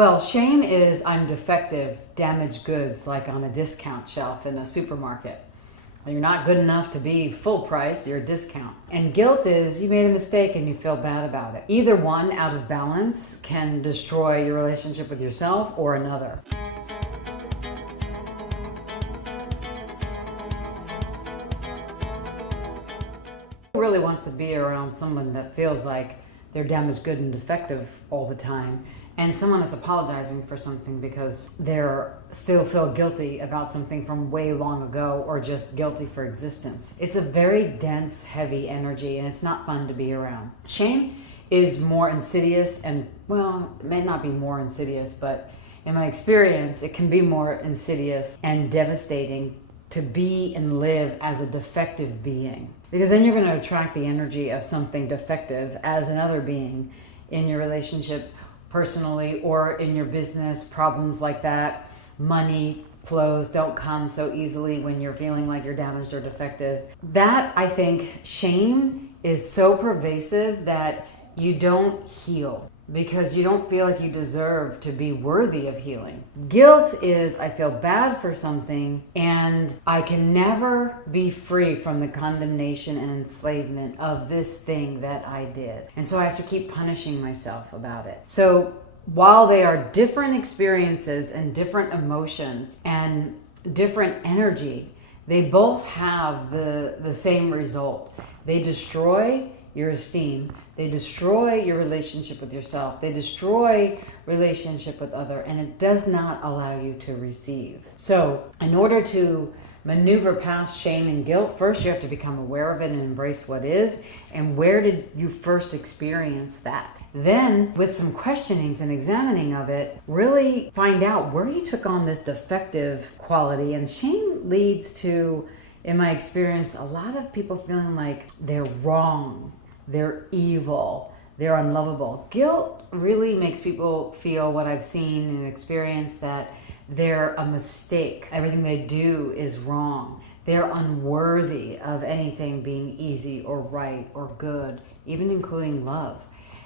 Well, shame is I'm defective, damaged goods, like on a discount shelf in a supermarket. You're not good enough to be full price, you're a discount. And guilt is you made a mistake and you feel bad about it. Either one, out of balance, can destroy your relationship with yourself or another. Who really wants to be around someone that feels like they're damaged good and defective all the time, and someone that's apologizing for something because they're still feel guilty about something from way long ago, or just guilty for existence? It's a very dense, heavy energy, and it's not fun to be around. Shame is more insidious, and well, it may not be more insidious, but in my experience, it can be more insidious and devastating to be and live as a defective being. Because then you're going to attract the energy of something defective as another being in your relationship, personally, or in your business. Problems like that, money flows don't come so easily when you're feeling like you're damaged or defective. That, I think, shame is so pervasive that you don't heal because you don't feel like you deserve to be worthy of healing. Guilt is I feel bad for something and I can never be free from the condemnation and enslavement of this thing that I did. And so I have to keep punishing myself about it. So while they are different experiences and different emotions and different energy, they both have the same result. They destroy your esteem. They destroy your relationship with yourself. They destroy relationship with other, and it does not allow you to receive. So in order to maneuver past shame and guilt, first you have to become aware of it and embrace what is, and where did you first experience that. Then with some questionings and examining of it, really find out where you took on this defective quality. And shame leads to, in my experience, a lot of people feeling like they're wrong, they're evil, they're unlovable. Guilt really makes people feel, what I've seen and experienced, that they're a mistake. Everything they do is wrong. They're unworthy of anything being easy or right or good, even including love.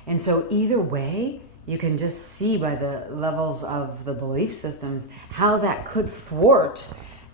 And so either way, you can just see by the levels of the belief systems how that could thwart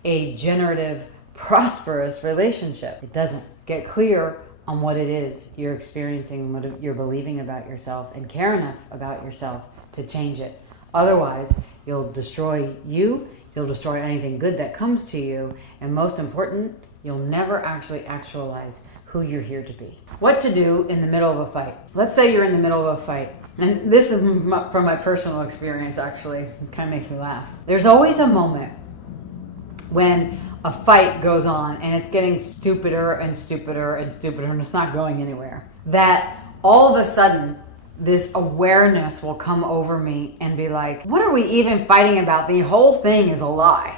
a generative, prosperous relationship. It doesn't. Get clear on what it is you're experiencing, what you're believing about yourself, and care enough about yourself to change it. Otherwise, you'll destroy you, you'll destroy anything good that comes to you, and most important, you'll never actually actualize who you're here to be. What to do in the middle of a fight. Let's say you're in the middle of a fight. And this is from my personal experience, actually. It kind of makes me laugh. There's always a moment when a fight goes on and it's getting stupider and stupider and stupider, and it's not going anywhere, that all of a sudden this awareness will come over me and be like, what are we even fighting about? The whole thing is a lie.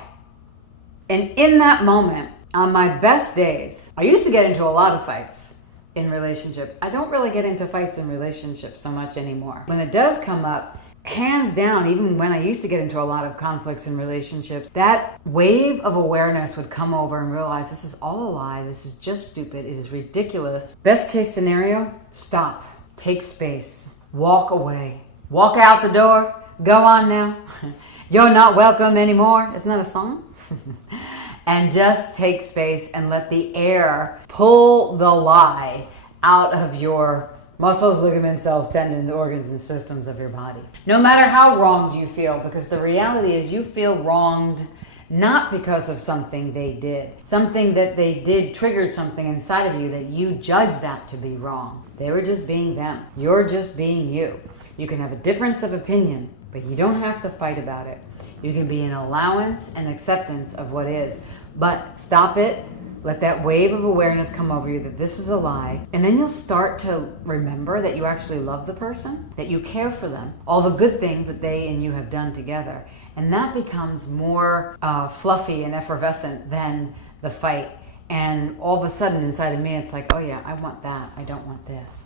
And in that moment, on my best days, I used to get into a lot of fights in relationship. I don't really get into fights in relationships so much anymore. When it does come up, hands down, even when I used to get into a lot of conflicts in relationships, that wave of awareness would come over and realize this is all a lie. This is just stupid. It is ridiculous. Best case scenario, stop. Take space. Walk away. Walk out the door. Go on now. You're not welcome anymore. Isn't that a song? And just take space and let the air pull the lie out of your muscles, ligaments, cells, tendons, organs, and systems of your body. No matter how wronged you feel, because the reality is you feel wronged not because of something they did. Something that they did triggered something inside of you that you judged that to be wrong. They were just being them. You're just being you. You can have a difference of opinion, but you don't have to fight about it. You can be in allowance and acceptance of what is. But stop it. Let that wave of awareness come over you that this is a lie. And then you'll start to remember that you actually love the person, that you care for them, all the good things that they and you have done together. And that becomes more fluffy and effervescent than the fight. And all of a sudden inside of me, it's like, oh yeah, I want that. I don't want this.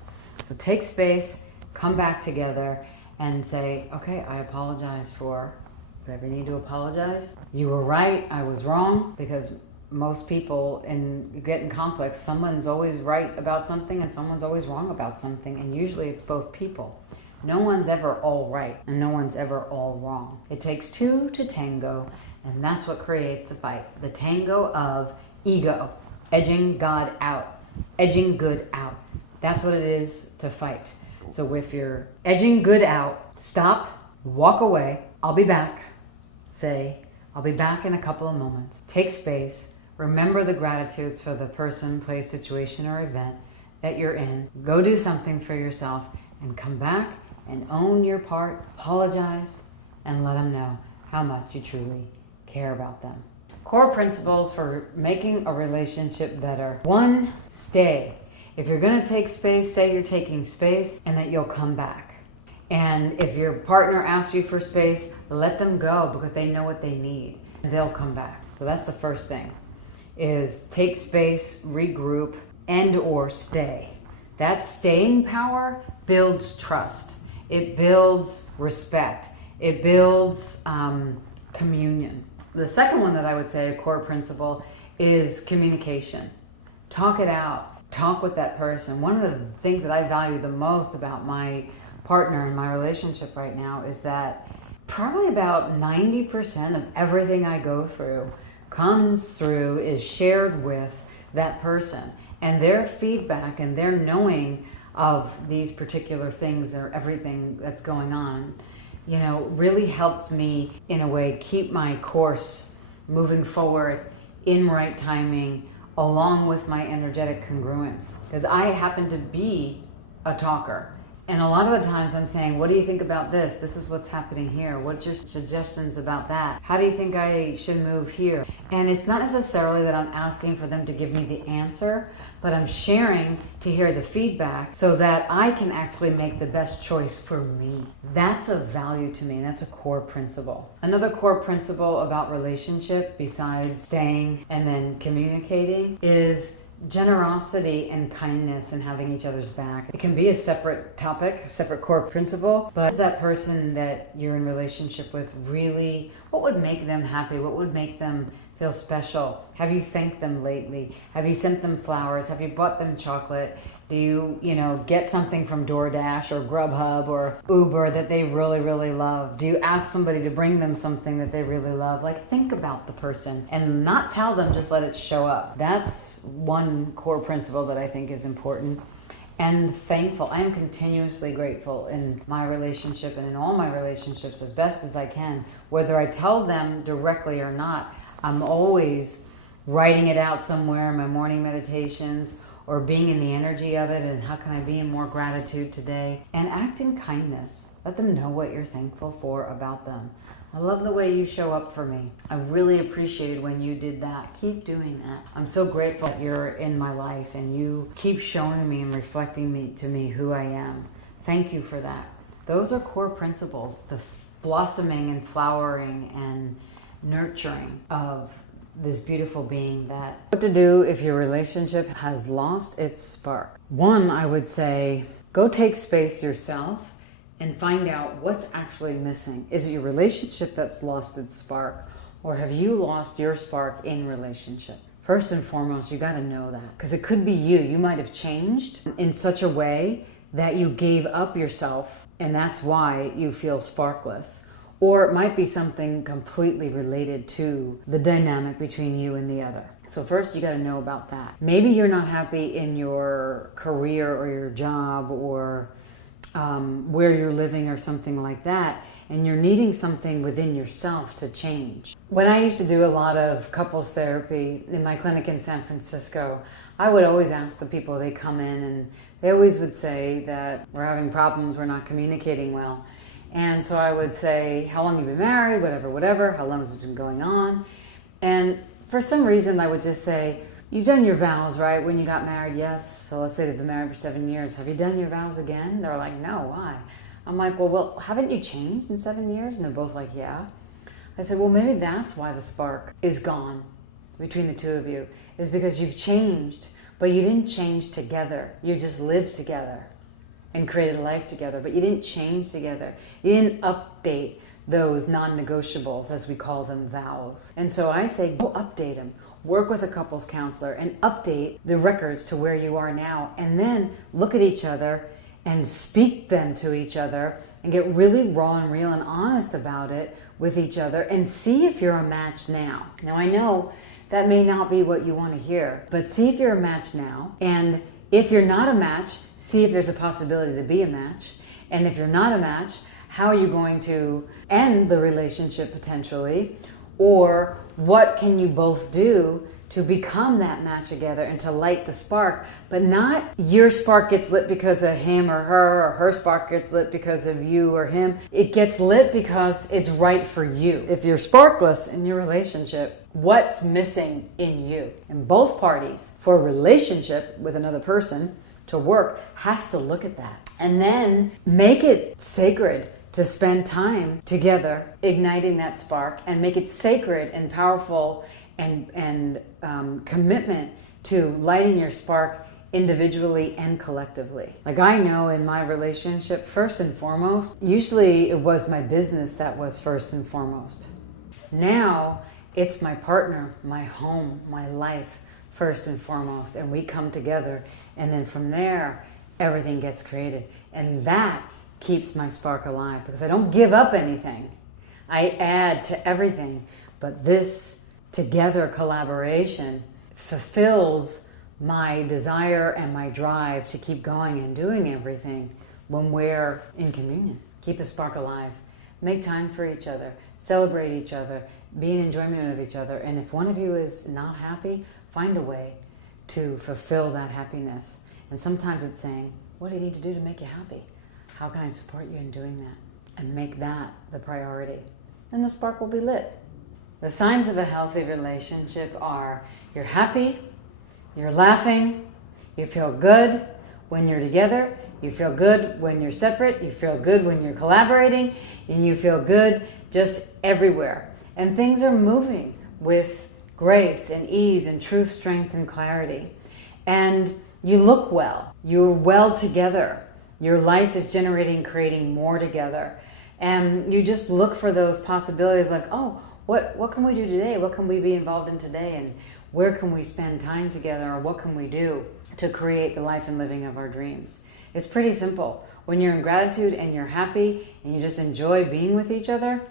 So take space, come back together and say, okay, I apologize for whatever you need to apologize. You were right, I was wrong, because most people get in conflicts. Someone's always right about something and someone's always wrong about something, and usually it's both people. No one's ever all right and no one's ever all wrong. It takes two to tango, and that's what creates the fight. The tango of ego, edging God out, edging good out. That's what it is to fight. So if you're edging good out, stop, walk away. I'll be back. Say, I'll be back in a couple of moments. Take space. Remember the gratitudes for the person, place, situation, or event that you're in. Go do something for yourself and come back and own your part. Apologize and let them know how much you truly care about them. Core principles for making a relationship better. 1, stay. If you're going to take space, say you're taking space and that you'll come back. And if your partner asks you for space, let them go because they know what they need. And they'll come back. So that's the first thing, is take space, regroup, and or stay. That staying power builds trust. It builds respect. It builds communion. The second one that I would say, a core principle, is communication. Talk it out. Talk with that person. One of the things that I value the most about my partner in my relationship right now is that probably about 90% of everything I go through is shared with that person. And their feedback and their knowing of these particular things or everything that's going on, really helped me, in a way, keep my course moving forward in right timing, along with my energetic congruence. Because I happen to be a talker. And a lot of the times I'm saying, what do you think about this? This is what's happening here. What's your suggestions about that? How do you think I should move here? And it's not necessarily that I'm asking for them to give me the answer, but I'm sharing to hear the feedback so that I can actually make the best choice for me. That's of value to me. That's a core principle. Another core principle about relationship, besides staying and then communicating, is generosity and kindness and having each other's back. It can be a separate topic, separate core principle, but is that person that you're in relationship with really, what would make them happy? What would make them feel special? Have you thanked them lately? Have you sent them flowers? Have you bought them chocolate? Do you, get something from DoorDash or Grubhub or Uber that they really, really love? Do you ask somebody to bring them something that they really love? Think about the person and not tell them, just let it show up. That's one core principle that I think is important. And thankful. I am continuously grateful in my relationship and in all my relationships as best as I can. Whether I tell them directly or not, I'm always writing it out somewhere in my morning meditations, or being in the energy of it, and how can I be in more gratitude today? And act in kindness. Let them know what you're thankful for about them. I love the way you show up for me. I really appreciated when you did that. Keep doing that. I'm so grateful that you're in my life and you keep showing me and reflecting to me who I am. Thank you for that. Those are core principles, the blossoming and flowering and nurturing of this beautiful being. That what to do if your relationship has lost its spark. One, I would say, go take space yourself and find out what's actually missing. Is it your relationship that's lost its spark, or have you lost your spark in relationship? First and foremost, you got to know that, because it could be you. You might have changed in such a way that you gave up yourself, and that's why you feel sparkless. Or it might be something completely related to the dynamic between you and the other. So first you got to know about that. Maybe you're not happy in your career or your job or where you're living or something like that, and you're needing something within yourself to change. When I used to do a lot of couples therapy in my clinic in San Francisco, I would always ask the people, they come in and they always would say that we're having problems, we're not communicating well. And so I would say, how long have you been married, whatever, how long has it been going on? And for some reason I would just say, you've done your vows, right, when you got married? Yes. So let's say they've been married for 7 years. Have you done your vows again? They're like, no, why? I'm like, well, haven't you changed in 7 years? And they're both like, yeah. I said, well, maybe that's why the spark is gone between the two of you, is because you've changed, but you didn't change together. You just lived together and created a life together, but you didn't change together. You didn't update those non-negotiables, as we call them, vows. And so I say, go update them. Work with a couples counselor and update the records to where you are now, and then look at each other and speak them to each other and get really raw and real and honest about it with each other and see if you're a match now. Now, I know that may not be what you want to hear, but see if you're a match now. And if you're not a match, see if there's a possibility to be a match. And if you're not a match, how are you going to end the relationship potentially? Or what can you both do to become that match together and to light the spark, but not your spark gets lit because of him or her spark gets lit because of you or him. It gets lit because it's right for you. If you're sparkless in your relationship, what's missing in you? And both parties, for a relationship with another person to work, has to look at that. And then make it sacred to spend time together igniting that spark, and make it sacred and powerful and commitment to lighting your spark individually and collectively. Like, I know in my relationship, first and foremost, usually it was my business that was first and foremost. Now it's my partner, my home, my life first and foremost, and we come together, and then from there everything gets created, and that keeps my spark alive because I don't give up anything. I add to everything, but this together collaboration fulfills my desire and my drive to keep going and doing everything when we're in communion. Keep the spark alive. Make time for each other. Celebrate each other. Be in enjoyment of each other. And if one of you is not happy, find a way to fulfill that happiness. And sometimes it's saying, what do you need to do to make you happy? How can I support you in doing that? And make that the priority. And the spark will be lit. The signs of a healthy relationship are you're happy, you're laughing, you feel good when you're together, you feel good when you're separate, you feel good when you're collaborating, and you feel good just everywhere. And things are moving with grace and ease and truth, strength, and clarity. And you look well. You're well together. Your life is generating, creating more together. And you just look for those possibilities like, oh, what can we do today? What can we be involved in today? And where can we spend time together? Or what can we do to create the life and living of our dreams? It's pretty simple. When you're in gratitude and you're happy and you just enjoy being with each other,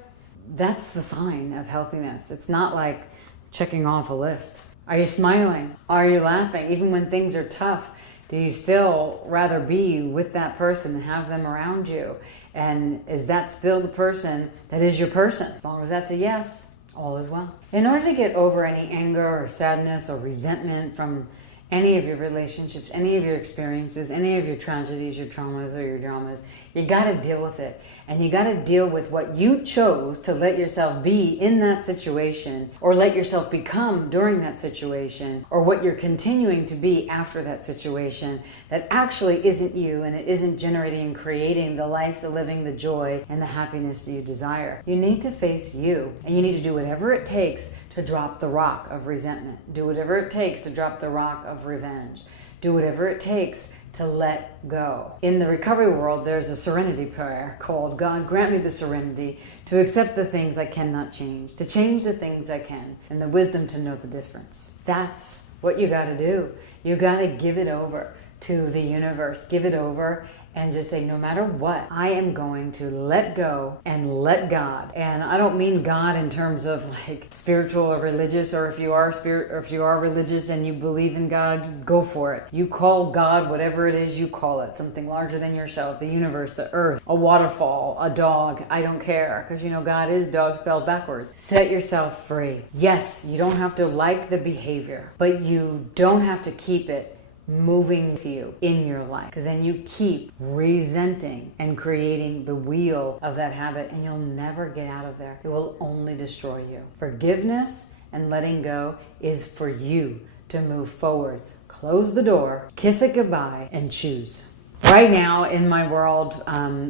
that's the sign of healthiness. It's not like checking off a list. Are you smiling? Are you laughing? Even when things are tough, do you still rather be with that person and have them around you? And is that still the person that is your person? As long as that's a yes, all is well. In order to get over any anger or sadness or resentment from any of your relationships, any of your experiences, any of your tragedies, your traumas, or your dramas, you got to deal with it. And you got to deal with what you chose to let yourself be in that situation, or let yourself become during that situation, or what you're continuing to be after that situation that actually isn't you, and it isn't generating and creating the life, the living, the joy, and the happiness you desire. You need to face you, and you need to do whatever it takes to drop the rock of resentment. Do whatever it takes to drop the rock of revenge. Do whatever it takes to let go. In the recovery world, there's a serenity prayer called, God, grant me the serenity to accept the things I cannot change, to change the things I can, and the wisdom to know the difference. That's what you got to do. You got to give it over to the universe. Give it over and just say, no matter what, I am going to let go and let God. And I don't mean God in terms of like spiritual or religious, or if you are religious and you believe in God, go for it. You call God whatever it is you call it, something larger than yourself, the universe, the earth, a waterfall, a dog, I don't care, because you know God is dog spelled backwards. Set yourself free. Yes, you don't have to like the behavior, but you don't have to keep it moving with you in your life, because then you keep resenting and creating the wheel of that habit, and you'll never get out of there. It will only destroy you. Forgiveness and letting go is for you to move forward. Close the door, kiss it goodbye, and choose. Right now in my world,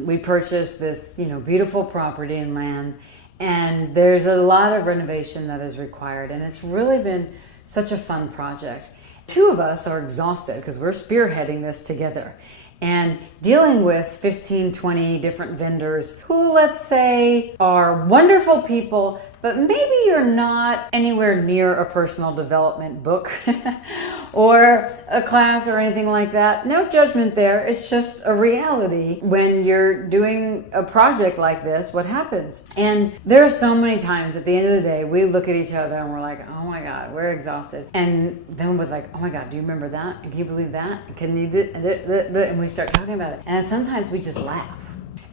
we purchased this beautiful property and land, and there's a lot of renovation that is required, and it's really been such a fun project. Two of us are exhausted because we're spearheading this together. and dealing with 15, 20 different vendors who, let's say, are wonderful people, but maybe you're not anywhere near a personal development book or a class or anything like that. No judgment there. It's just a reality. When you're doing a project like this, what happens? And there are so many times at the end of the day, we look at each other and we're like, oh my God, we're exhausted. And then we're like, oh my God, do you remember that? And can you believe that? And can you do it? And we start talking about it. And sometimes we just laugh.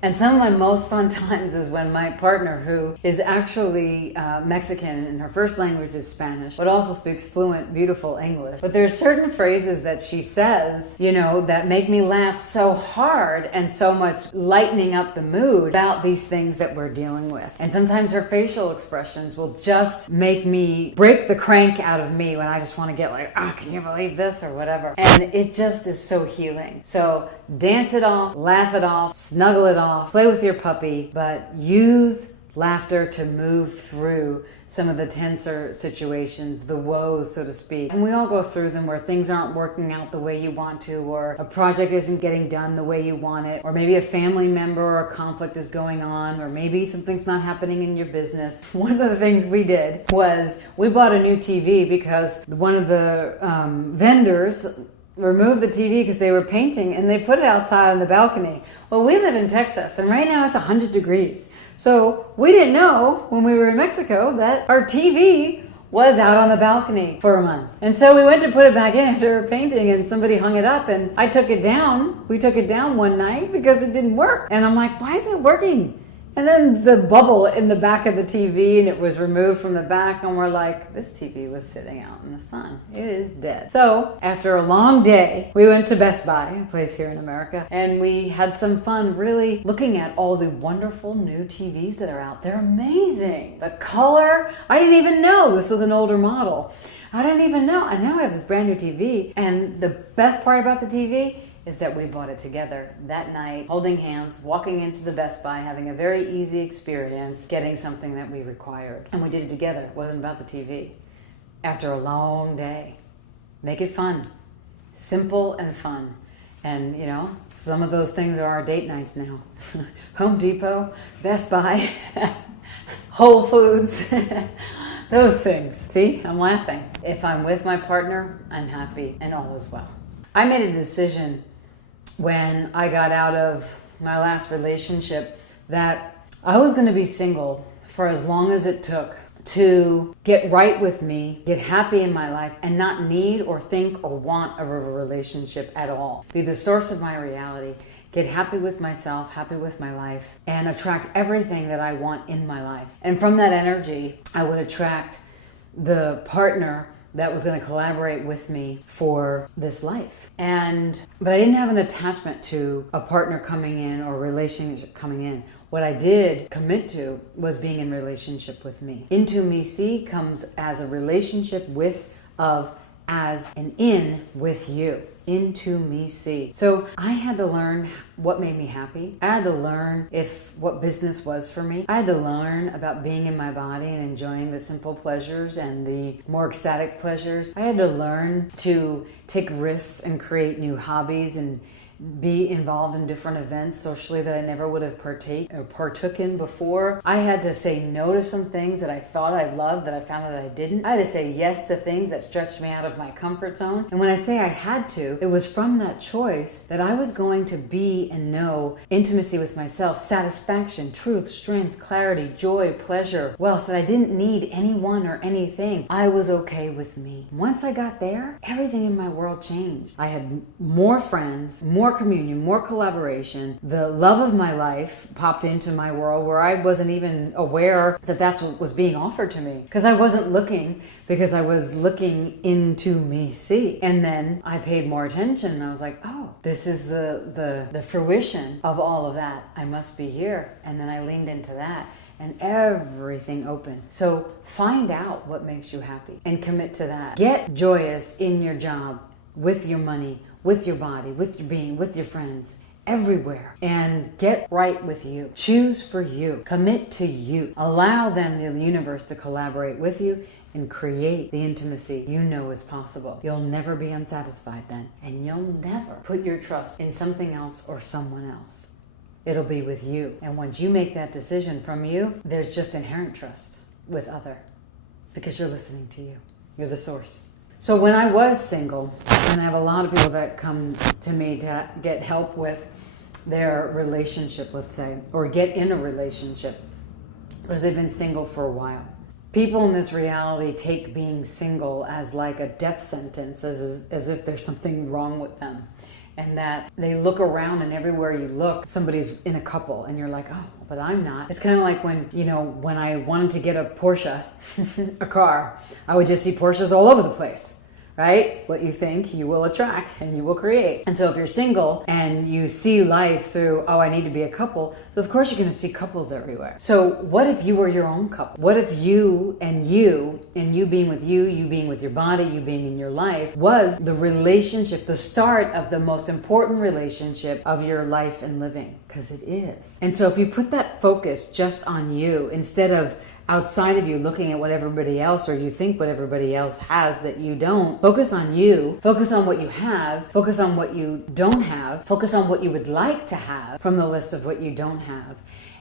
And some of my most fun times is when my partner, who is actually Mexican and her first language is Spanish, but also speaks fluent, beautiful English. But there's certain phrases that she says, that make me laugh so hard and so much lightening up the mood about these things that we're dealing with. And sometimes her facial expressions will just make me break the crank out of me when I just want to get like, can you believe this or whatever. And it just is so healing. So dance it off, laugh it off, snuggle it off, play with your puppy, but use laughter to move through some of the tenser situations, the woes, so to speak. And we all go through them where things aren't working out the way you want to, or a project isn't getting done the way you want it, or maybe a family member or a conflict is going on, or maybe something's not happening in your business. One of the things we did was we bought a new TV because one of the vendors removed the TV because they were painting, and they put it outside on the balcony. Well, we live in Texas, and right now it's 100 degrees. So we didn't know when we were in Mexico that our TV was out on the balcony for a month. And so we went to put it back in after painting, and somebody hung it up, and I took it down. We took it down one night because it didn't work. And I'm like, why isn't it working? And then the bubble in the back of the TV, and it was removed from the back, and we're like, this TV was sitting out in the sun. It is dead. So after a long day, we went to Best Buy, a place here in America, and we had some fun really looking at all the wonderful new TVs that are out. They're amazing. The color, I didn't even know this was an older model. I didn't even know. I now have this brand new TV, and the best part about the TV is that we bought it together that night, holding hands, walking into the Best Buy, having a very easy experience, getting something that we required. And we did it together. It wasn't about the TV. After a long day. Make it fun. Simple and fun. And, some of those things are our date nights now. Home Depot, Best Buy, Whole Foods, those things. See, I'm laughing. If I'm with my partner, I'm happy and all is well. I made a decision when I got out of my last relationship that I was going to be single for as long as it took to get right with me, get happy in my life, and not need or think or want a relationship at all. Be the source of my reality, get happy with myself, happy with my life, and attract everything that I want in my life. And from that energy, I would attract the partner that was going to collaborate with me for this life. But I didn't have an attachment to a partner coming in or a relationship coming in. What I did commit to was being in relationship with me. Into Me See comes as a relationship as an in with you. Into Me See. So I had to learn what made me happy. I had to learn what business was for me. I had to learn about being in my body and enjoying the simple pleasures and the more ecstatic pleasures. I had to learn to take risks and create new hobbies and be involved in different events socially that I never would have partook in before. I had to say no to some things that I thought I loved that I found that I didn't. I had to say yes to things that stretched me out of my comfort zone. And when I say I had to, it was from that choice that I was going to be and know intimacy with myself, satisfaction, truth, strength, clarity, joy, pleasure, wealth, that I didn't need anyone or anything. I was okay with me. Once I got there, everything in my world changed. I had more friends, more communion, more collaboration. The love of my life popped into my world where I wasn't even aware that that's what was being offered to me, because I wasn't looking, because I was looking into Me See. And then I paid more attention, and I was like, oh, this is the fruition of all of that. I must be here. And then I leaned into that, and everything opened. So find out what makes you happy and commit to that. Get joyous in your job, with your money, with your body, with your being, with your friends, everywhere. And get right with you. Choose for you. Commit to you. Allow then the universe to collaborate with you and create the intimacy you know is possible. You'll never be unsatisfied then. And you'll never put your trust in something else or someone else. It'll be with you. And once you make that decision from you, there's just inherent trust with other. Because you're listening to you. You're the source. So when I was single, and I have a lot of people that come to me to get help with their relationship, let's say, or get in a relationship because they've been single for a while. People in this reality take being single as like a death sentence, as if there's something wrong with them. And that they look around and everywhere you look, somebody's in a couple and you're like, oh, but I'm not. It's kind of like when I wanted to get a Porsche, a car, I would just see Porsches all over the place. Right? What you think, you will attract and you will create. And so if you're single and you see life through, oh, I need to be a couple, so of course you're going to see couples everywhere. So what if you were your own couple? What if you and you being with you being with your body, you being in your life, was the relationship, the start of the most important relationship of your life and living? Because it is. And so if you put that focus just on you, instead of outside of you looking at what everybody else or you think what everybody else has that you don't, focus on you, focus on what you have, focus on what you don't have, focus on what you would like to have from the list of what you don't have,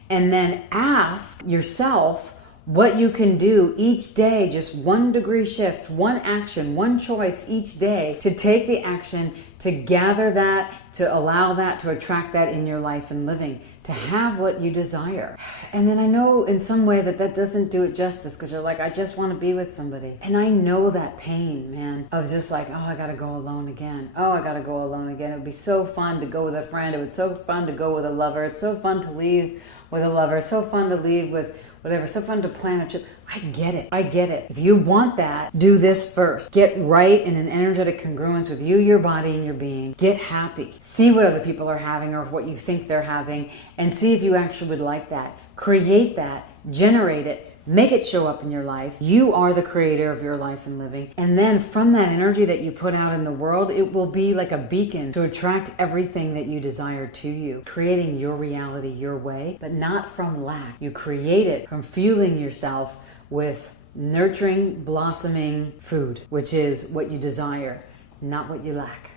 and then ask yourself what you can do each day, just 1 degree shift, one action, one choice each day to take the action, to gather that, to allow that, to attract that in your life and living, to have what you desire. And then I know in some way that doesn't do it justice, because you're like, I just want to be with somebody. And I know that pain, man, of just like, oh, I got to go alone again. Oh, I got to go alone again. It would be so fun to go with a friend. It would be so fun to go with a lover. It's so fun to leave with a lover. It's so fun to leave with whatever. So fun to plan a trip. I get it. I get it. If you want that, do this first. Get right in an energetic congruence with you, your body, and your being. Get happy. See what other people are having or what you think they're having, and see if you actually would like that. Create that. Generate it. Make it show up in your life. You are the creator of your life and living. And then from that energy that you put out in the world, it will be like a beacon to attract everything that you desire to you, creating your reality your way, but not from lack. You create it from fueling yourself with nurturing, blossoming food, which is what you desire, not what you lack.